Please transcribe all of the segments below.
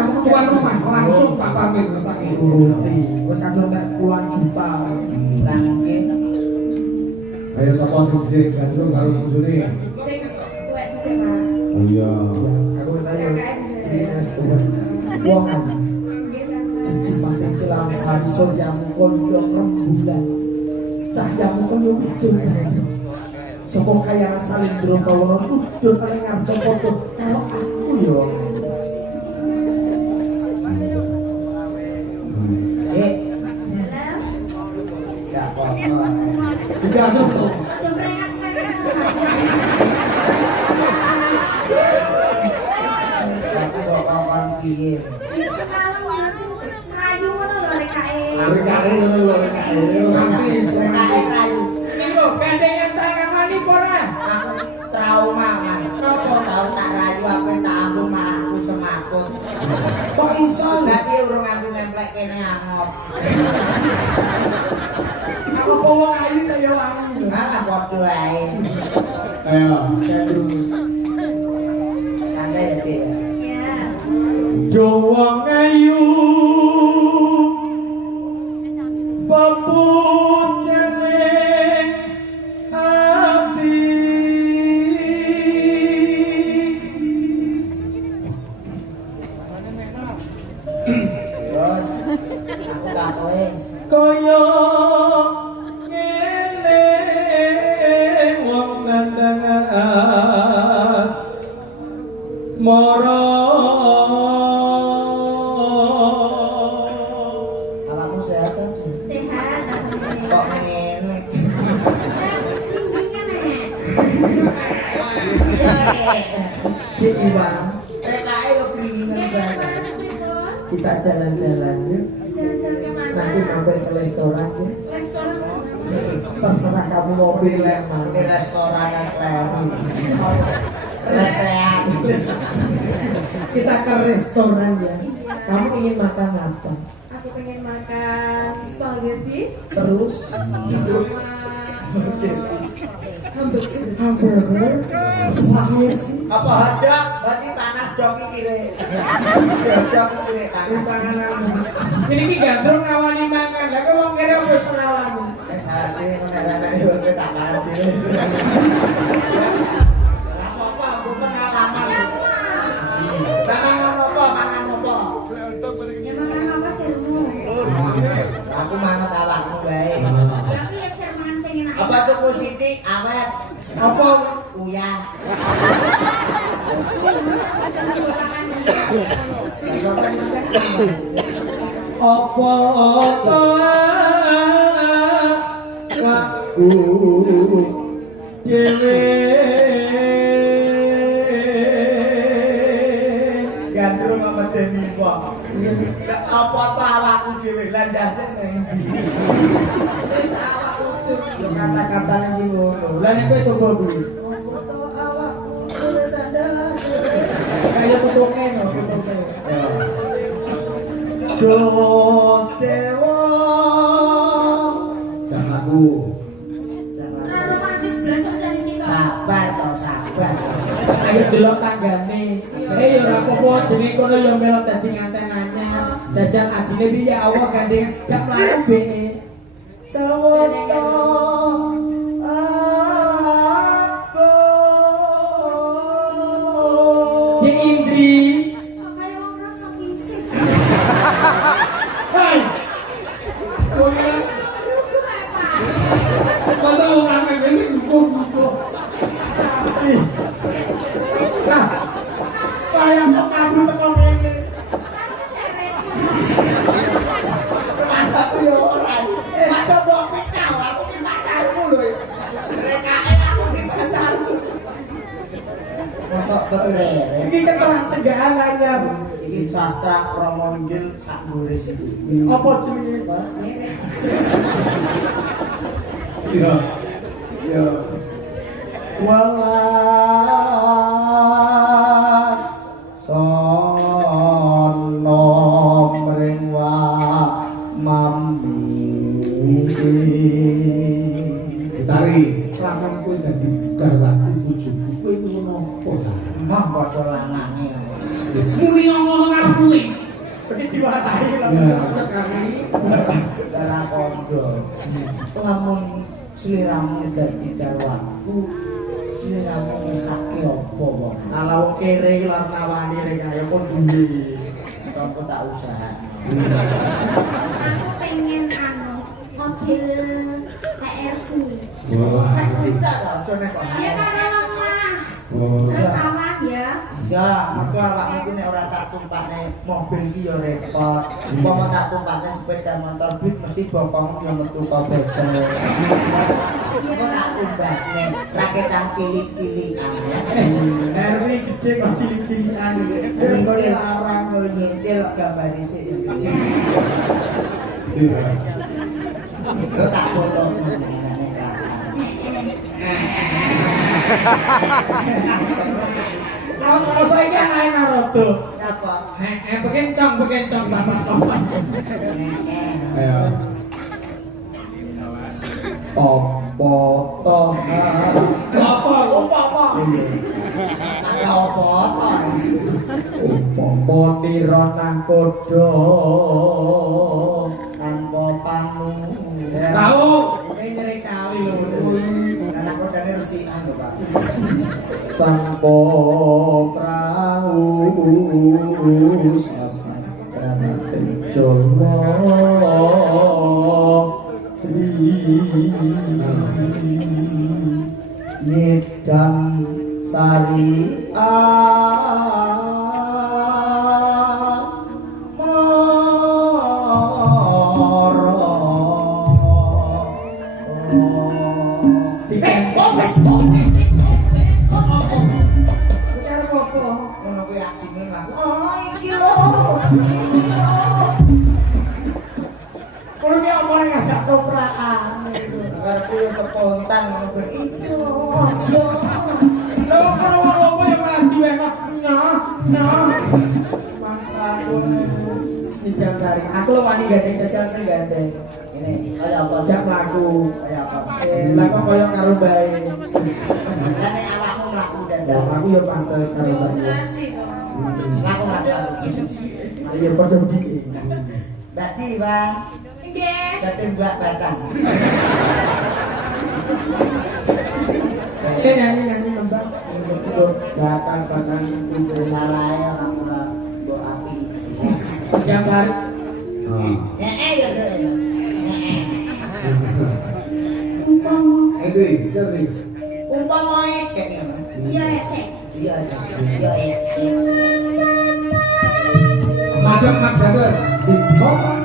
kamu tuan rumah langsung tak pamit saking turuti wis kadung nek puluhan juta Lah mungkin ayo sapa sing dhisik gandrung karo bojone Sing tuwek sing malah. oh iya aku tanya wong kan dicipake kelam sari suryamu koyo rembulan cahyamu koyo bidadari saka kayangan salindro pawono udun paling ngarep foto kalau aku yo gak apa-apa. digandrung to Aja prengas-prengas. Aku kok kawan piye. Semalam ya sing rayu ngono lho rek kae. arek kare ngono lho romantis Kae rayu. Niku gandengan tangan ora? Aku trauma man. Apa tau tak rayu apa tak ambung malah aku semakut. Kok iso? Berarti urung aku nemplek kene angop. aku bawa ayu kaya wangi lho Malah padha ae. ayo Santai ya, Dik. Ya. Dowang ayu pepujane ati Terus aku takoke, kaya ngene wong nandang as mara awakmu sehat ta? Sehat Kok ngene? Cik Iwan Rek kae yo kringinan banget. kita jalan-jalan yuk Jalan-jalan kemana? nanti mampir ke restoran yuk Restoran mana? terserah kamu mau pilih yang Ini mana restoran yang kleru. Resehat. kita ke restoran ya kamu ingin makan apa Aku pengen makan spaghetti terus sama hamburger. hamburger spaghetti Apa hadap? Berarti panas dok iki re. Dok iki re panas. panganan Ini ki gandrung nawani mangan. Lah kok wong kene wis nawani. Salah dhewe ngono-ngono yo tak parah dhewe. Apa-apa aku pengalaman. Mangan apa? Mangan apa? Ya makan apa sermu? Aku manut awakmu wae. Tapi ya ser mangan sing enak. Apa tuku sithik awet? apa Uyah. Aja jualan. Apa aku dhewe Gandrung apa deni kok? Apa-apa awakku dhewe landase nang ndi? Wis awak ujug. lo kata-kata nanti ngono Lah nek kowe coba kuwi. foto awakku terus ada Kaya tutungnya no, tutungnya. Do dewa jangan aku Ora romantis blas aja iki kok. sabar toh sabar. Ayo delok tanggane. Ya ora apa-apa jenenge kono ya melok dadi nganten anyar. Jajal adine piye awak gandengan jak mlaku be. Sawoto aku Ya Indri. Kok kaya wong rasa kisik. hei kowe Ruku kae, Pak. masa mau ngamen ini dukung sih kayak mau kabur teko ngene Kan keceret. aku yo ora. Ada mbok pikau aku ki pacarmu lho. Rekae aku ki pacarmu. Masuk betul ya. ini keterangan segalanya Iki sastra Promondil sak nulis iki. apa jenenge Pak iya iya Welas sono mring wa mami. Gitari lamun kowe dadi garwaku bojoku kowe ngono apa ta Mah padha lanange. muni ngomong karo kowe darah kondo. Lamun sliramu dadi garwaku, sliramu ngesake apa kok? Kalau kere iki lan nawani rek kaya pun duwe. Kamu tak usah. Aku pengen mobil HRV. Nek kita lah jane kok. Ya kan rumah. Bersama ya. Ya, mergo awakmu ku nek ora tak tumpakne mobil iki ya repot. Umpama tak tumpakne sepeda motor beat mesti bokongmu yang metu kok bekel. Kok tak tumbasne raketan cilik-cilikan ya. Herwi gede kok cilik-cilikan iki. Engko larang kok nyicil gambar isik ya. Lo tak foto menane rakan. Kalau saya ini anak Naruto. Apa? Bekencong bapak kawan. Ayo. Opo toh? Apa? Ada apa? Opo tiro nang kodo. Tanpa panu. Tahu? Ini nyeri kali lho. Anak kodane resikan lho, Pak. Tanpa perahu sasana jolo Nidam sari ngono kuwi aksine aku. Oh, iki lho. Kalau dia omongnya ngajak toprakan Karepku yo spontan ngono kuwi. Iki lho. Aja. Lalu kalau ngomong yang malah diwenak nah Mangsa aku nidam sari. Aku lo wani gandeng jajan nih gandeng. Ini kaya apa? jak laku Kaya apa? laku kaya karo bae Lah nek awakmu mlaku jajan. aku ya pantes karo bae Laku mlaku. ya padha iki Mbak Di, Bang. Nggih. Dadi Mbak Batang. nyanyi mbak Batang salah ya aku ora mbok api. jam hari Ya deh. Itu sering. Umpama kayak ngono. Iya, sik. Iya. Iya. Madam Mas Gatot, Jigsaw.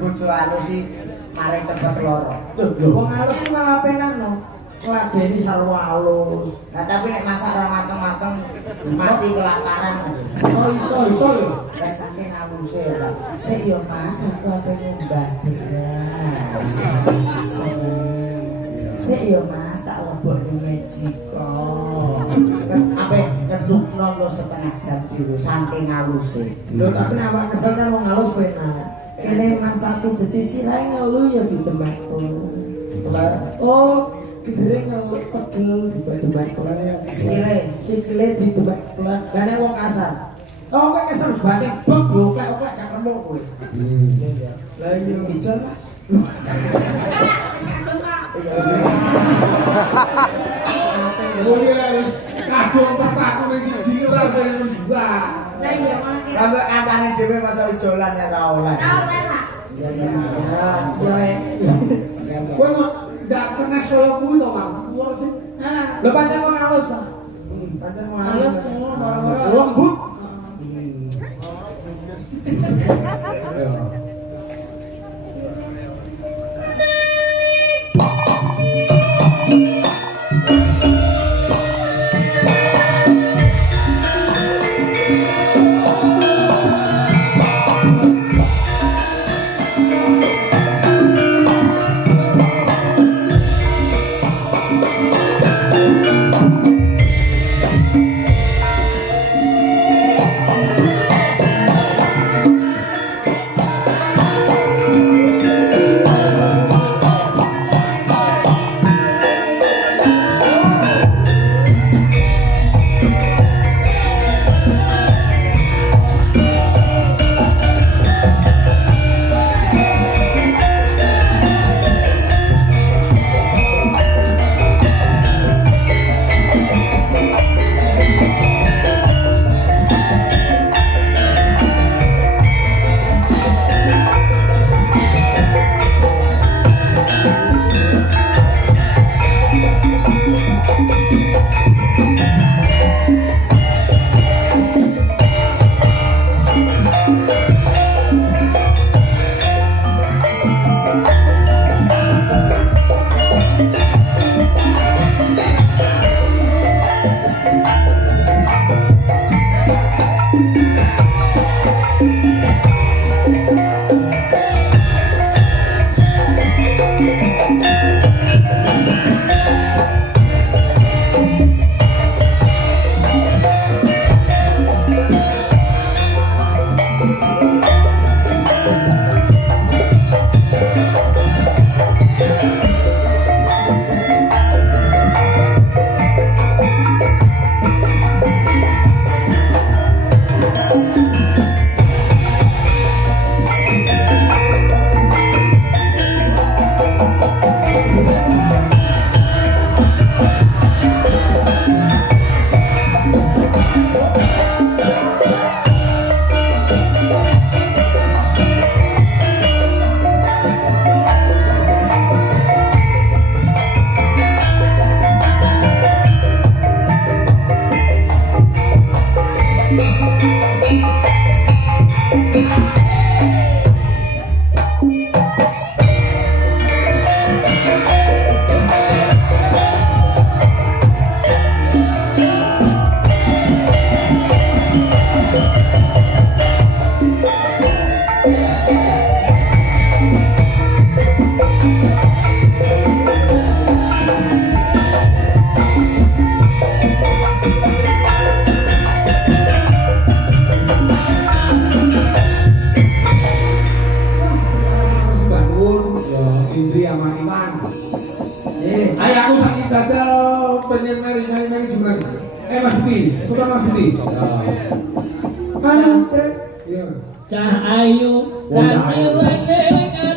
bojo halus sih mari cepet loro. Lho, wong halus sih malah penak no. Ngladeni sarwa halus. Nah tapi nek masak ora mateng-mateng mati kelaparan. Oh iso lho. Lek saking haluse ora. Sik yo Mas, aku ape nyumbang. Sik yo Mas, tak lebok ning Mejiko. Ape ngecukno lo setengah jam dulu saking haluse. Lho tapi nek awak kesel kan wong halus penak. Kene Mas tapi jeti silae ngeluh ya di tempatku. Oh, gedhe ngeluh pegel di tempatku. Sikile di tempatku. Lah nek wong kasar. Oh, kowe kesel batin bok oklek-oklek gak remuk kowe. Lah iya dicon Mas. Oh iya wis kadung tataku ning siji ora pengen dua. Lah iya ngono ki. Sampai katane dhewe masa ijolan ya ora oleh. Ora oleh lah. Iya ya. Kowe kok ndak pernah solo kuwi to, Bang? Kuwi sih. Alah. Lho pancen wong halus, Pak. Pancen wong halus. Lembut. Indri sama Iman. Ayo aku sakit jajal pengen meri jumlah. Mas Siti, sebentar Mas Siti. Anu, Iya. Cah ayu kami lagi